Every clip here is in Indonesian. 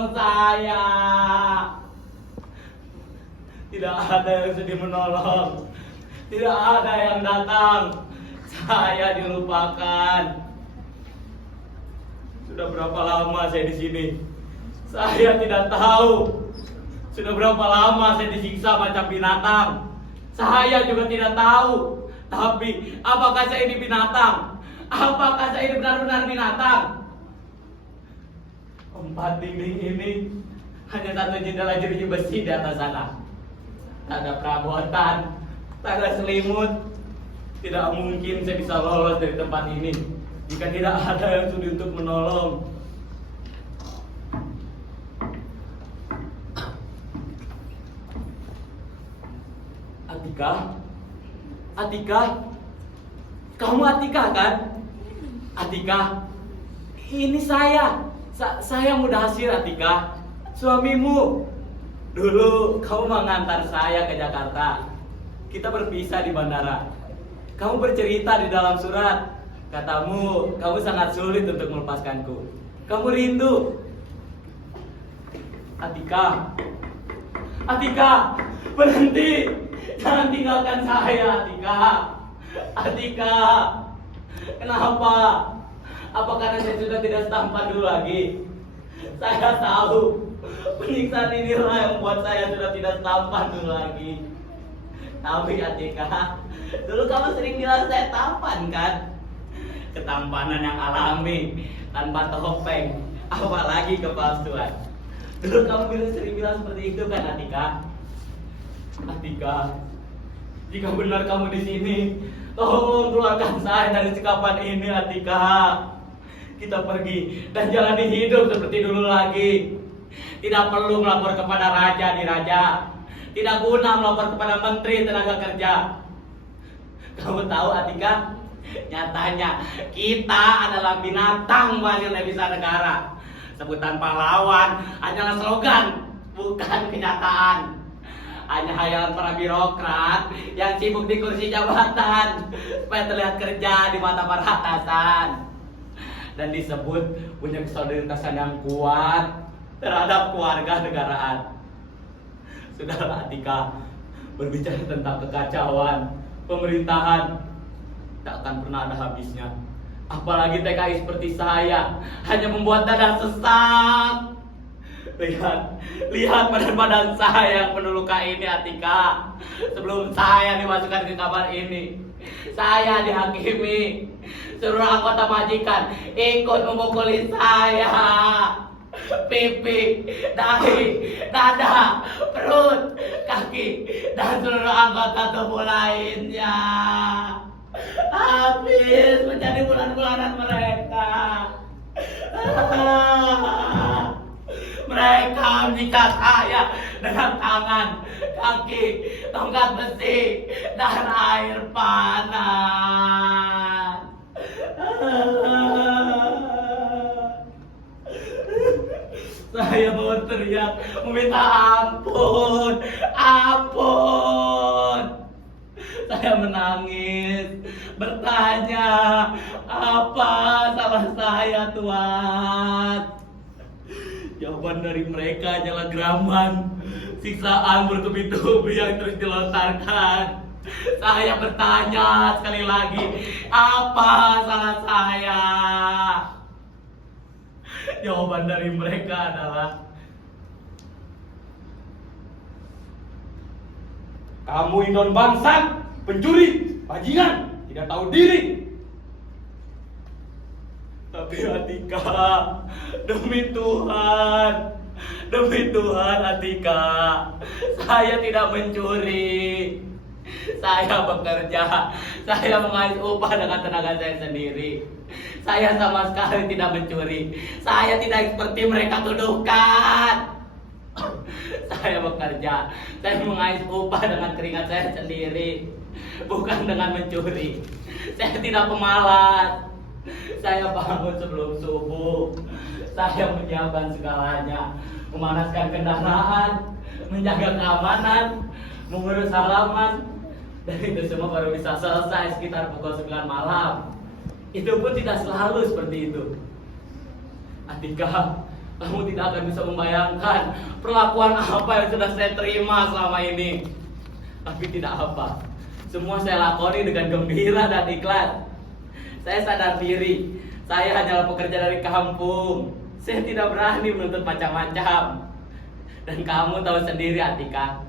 menolong saya. Tidak ada yang sedih menolong. Tidak ada yang datang. Saya dilupakan. Sudah berapa lama saya di sini? Saya tidak tahu. Sudah berapa lama saya disiksa macam binatang? Saya juga tidak tahu. Tapi apakah saya ini binatang? Apakah saya ini benar-benar binatang? Tempat dinding ini hanya satu jendela jeruji besi di atas sana. Tak ada perabotan, tak ada selimut. Tidak mungkin saya bisa lolos dari tempat ini jika tidak ada yang sudi untuk menolong. Atika? Atika? Kamu Atika kan? Atika? Ini saya Mudahsir Atika, suamimu. Dulu kamu mengantar saya ke Jakarta. Kita berpisah di bandara. Kamu bercerita di dalam surat. Katamu, kamu sangat sulit untuk melepaskanku. Kamu rindu. Atika. Atika, berhenti. Jangan tinggalkan saya, Atika. Atika. Kenapa? Apa karena saya sudah tidak setampan dulu lagi? Saya tahu penyiksaan inilah yang membuat saya sudah tidak tampan dulu lagi. Tapi Atika, dulu kamu sering bilang saya tampan kan? Ketampanan yang alami, tanpa topeng, apalagi kepalsuan. Dulu kamu sering bilang seperti itu kan Atika? Atika, jika benar kamu di sini, tolong keluarkan saya dari sekapan ini Atika. Kita pergi dan jalani hidup seperti dulu lagi. Tidak perlu melapor kepada raja di raja. Tidak guna melapor kepada menteri tenaga kerja. Kamu tahu Atika, nyatanya kita adalah binatang hasil devisa negara. Sebutan pahlawan hanyalah slogan, bukan kenyataan. Hanya hayalan para birokrat yang sibuk di kursi jabatan supaya terlihat kerja di mata para atasan. Dan disebut punya kesolidarisan yang kuat terhadap keluarga negaraan. Sudahlah Atika, berbicara tentang kekacauan pemerintahan tak akan pernah ada habisnya. Apalagi TKI seperti saya hanya membuat dada sesak. Lihat badan saya yang penuh luka ini Atika. Sebelum saya dimasukkan ke kamar ini, saya dihakimi. Seluruh anggota majikan ikut memukuli saya. Pipi, dahi, dada, perut, kaki, dan seluruh anggota tubuh lainnya. Habis menjadi bulan-bulanan mereka. Mereka mengikat saya dengan tangan, kaki, tongkat besi, dan air panas. Saya mau teriak, meminta ampun, ampun. Saya menangis, bertanya, apa salah saya Tuhan? Jawaban dari mereka hanyalah geraman, siksaan bertubi-tubi yang terus dilontarkan. Saya bertanya sekali lagi, apa salah saya? Jawaban dari mereka adalah, kamu indon bangsat, pencuri, bajingan, tidak tahu diri. Tapi Atika, demi Tuhan Atika, saya tidak mencuri. Saya bekerja, saya mengais upah dengan tenaga saya sendiri. Saya sama sekali tidak mencuri. Saya tidak seperti mereka tuduhkan. Saya bekerja, saya mengais upah dengan keringat saya sendiri, bukan dengan mencuri. Saya tidak pemalas. Saya bangun sebelum subuh. Saya menyiapkan segalanya, memanaskan kendaraan, menjaga keamanan, mengurus halaman. Dan itu semua baru bisa selesai sekitar pukul 9 malam. Itu pun tidak selalu seperti itu. Atika, Kamu tidak akan bisa membayangkan perlakuan apa yang sudah saya terima selama ini. Tapi tidak apa, semua saya lakoni dengan gembira dan ikhlas. Saya sadar diri, saya hanyalah pekerja dari kampung. Saya tidak berani menuntut macam-macam. Dan kamu tahu sendiri Atika,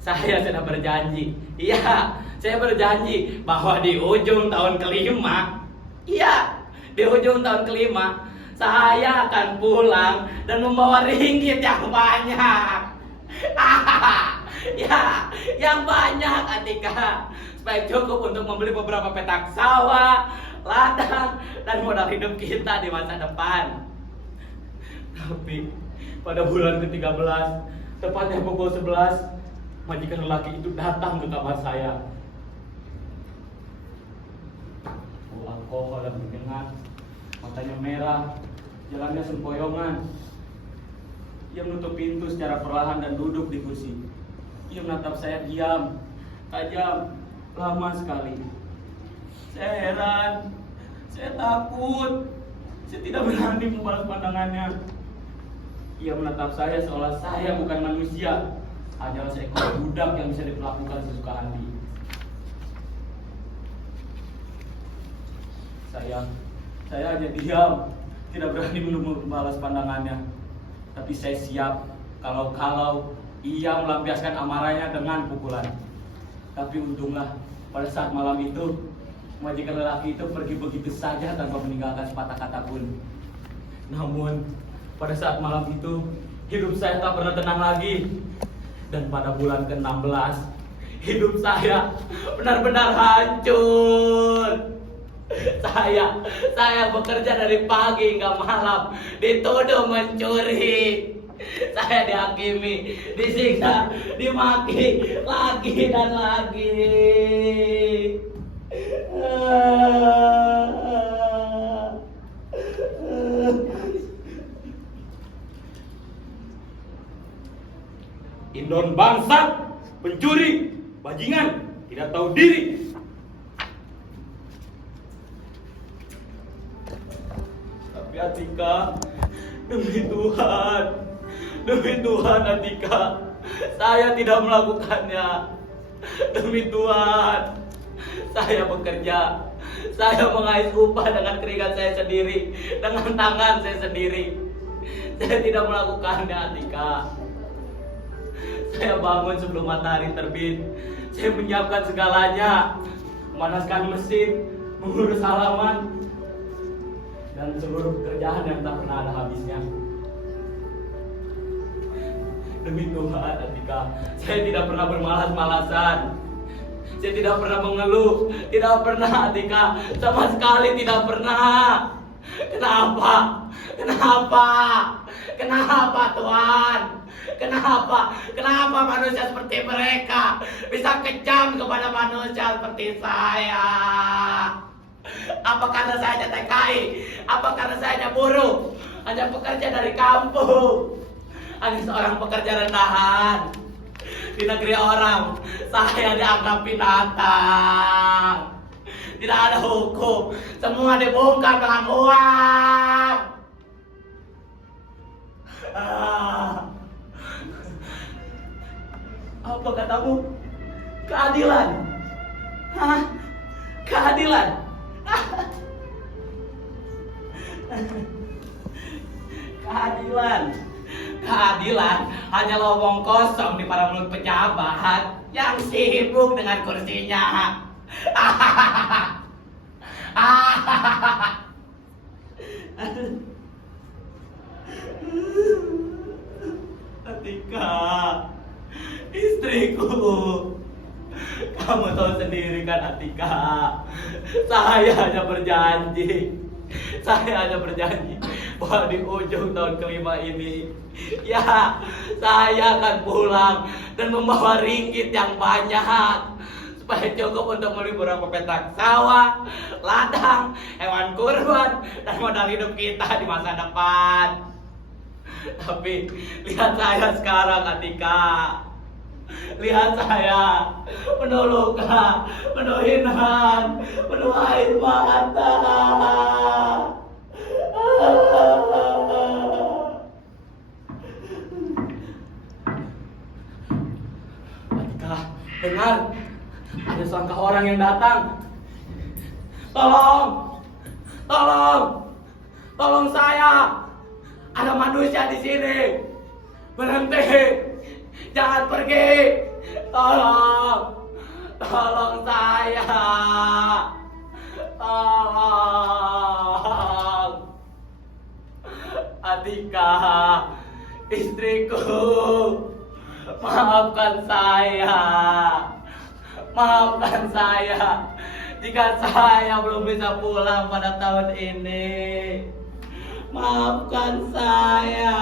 saya sudah berjanji. Iya, saya berjanji bahwa di ujung tahun kelima, iya, di ujung tahun kelima, saya akan pulang dan membawa ringgit yang banyak. Ya, yang banyak Atika, supaya cukup untuk membeli beberapa petak sawah, ladang, dan modal hidup kita di masa depan. Tapi pada bulan ke-13, tepatnya pukul 11, majikan lelaki itu datang ke kamar saya. Bau alkohol dan menyengat, matanya merah, jalannya sempoyongan. Ia menutup pintu secara perlahan dan duduk di kursi. Ia menatap saya diam, tajam, lama sekali. Saya heran, saya takut, saya tidak berani membalas pandangannya. Ia menatap saya seolah saya bukan manusia, hanyalah seekor budak yang bisa diperlakukan sesuka hati. Saya hanya diam, tidak berani membalas pandangannya. Tapi saya siap kalau ia melampiaskan amarahnya dengan pukulan. Tapi untunglah pada saat malam itu, majikan lelaki itu pergi begitu saja tanpa meninggalkan sepatah kata pun. Namun pada saat malam itu, hidup saya tak pernah tenang lagi. Dan pada bulan ke-16, hidup saya benar-benar hancur. Saya bekerja dari pagi hingga malam, dituduh mencuri. Saya dihakimi, disiksa, dimaki lagi dan lagi. Indon bangsat, pencuri, bajingan, tidak tahu diri. Tapi Atika, demi Tuhan Atika, saya tidak melakukannya. Demi Tuhan, saya bekerja, saya mengais upah dengan keringat saya sendiri, dengan tangan saya sendiri. Saya tidak melakukannya Atika. Saya bangun sebelum matahari terbit. Saya menyiapkan segalanya, memanaskan mesin, mengurus halaman, dan seluruh pekerjaan yang tak pernah ada habisnya. Demi Tuhan Atika, saya tidak pernah bermalas-malasan. Saya tidak pernah mengeluh, tidak pernah Atika, sama sekali tidak pernah. Kenapa Tuhan? Kenapa manusia seperti mereka bisa kejam kepada manusia seperti saya? Apa karena saya hanya TKI? Apa karena saya hanya buruh? Hanya pekerja dari kampung? Hanya seorang pekerja rendahan? Di negeri orang, saya dianggap binatang. Tidak ada hukum, semua dibongkar dengan uang. Apa katamu? Keadilan? Hah? Keadilan? Keadilan hanyalah omong kosong di para mulut pejabat yang sibuk dengan kursinya. Atika, istriku, kamu tahu sendiri kan Atika, saya hanya berjanji bahwa di ujung tahun kelima ini, ya, saya akan pulang dan membawa ringgit yang banyak supaya cukup untuk membeli beberapa petak sawah, ladang, hewan kurban, dan modal hidup kita di masa depan. Tapi lihat saya sekarang Atika, lihat saya penuh luka, penuh hinaan, penuh air mata. Atika, dengar. Ada selangkah orang yang datang. Tolong! Tolong! Tolong saya! Ada manusia di sini. Berhenti! Jangan pergi! Tolong! Tolong saya! Tolong! Atika, istriku, maafkan saya. Maafkan saya jika saya belum bisa pulang pada tahun ini. Maafkan saya.